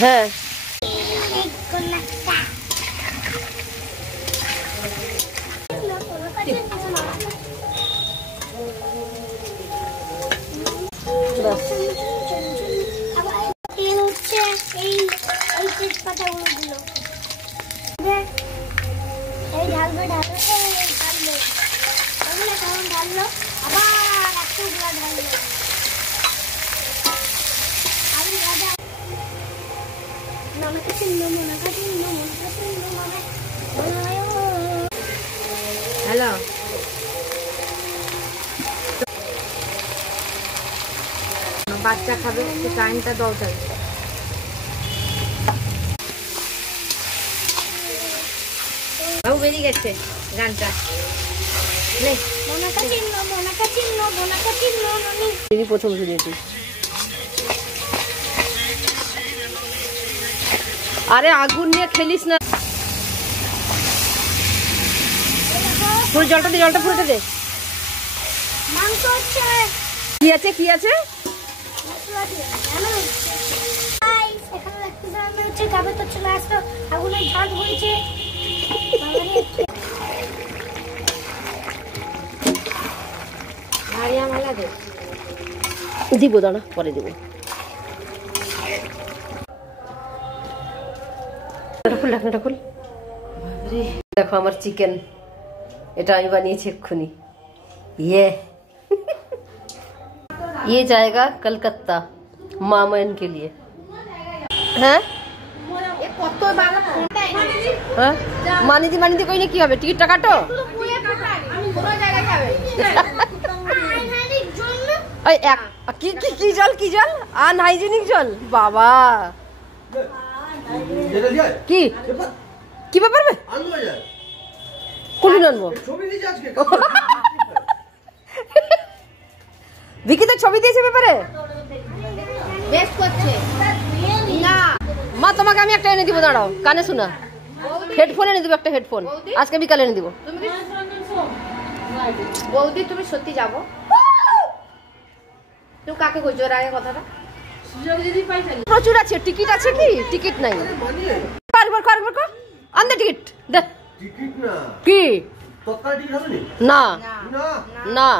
হ্যাঁ হ্যালো বাচ্চা খাবে একটু টাইমটা দাও তাই বাবু বেরিয়ে গেছে গানটা প্রথম শুনেছি আরে আগুন নিয়ে খেলিস না পুরো জলটা দে জলটা পুরোটা দে কি আছে কি আছে দিব দাঁড়া পরে দিব ঢাকনাটা খুল দেখো আমার চিকেন এটা আমি বানিয়েছি এক্ষুনি ये जाएगा कलकत्ता मामन के लिए हैं मानी दी कोई नहीं की হবে টিকিটটা কাটো ওই এক কি জল আনহাইজিনিক জল বাবা কি কি ব্যাপার কোন আনবো ভিকি তো ছবি দিয়েছে ব্যাপারে বেশ করছে না মা তোমাকে আমি একটা এনে দিব দাঁড়াও কানে শোনা হেডফোন এনে দিব একটা হেডফোন আজকে বিকালে এনে দিব বৌদি তুমি সত্যি যাবো তুমি কাকে কইছো এর আগে কথাটা প্রচুর আছে টিকিট আছে কি টিকিট নাই কারবার আন্দে টিকিট দে টিকিট না কি তৎকাল টিকিট হবে না না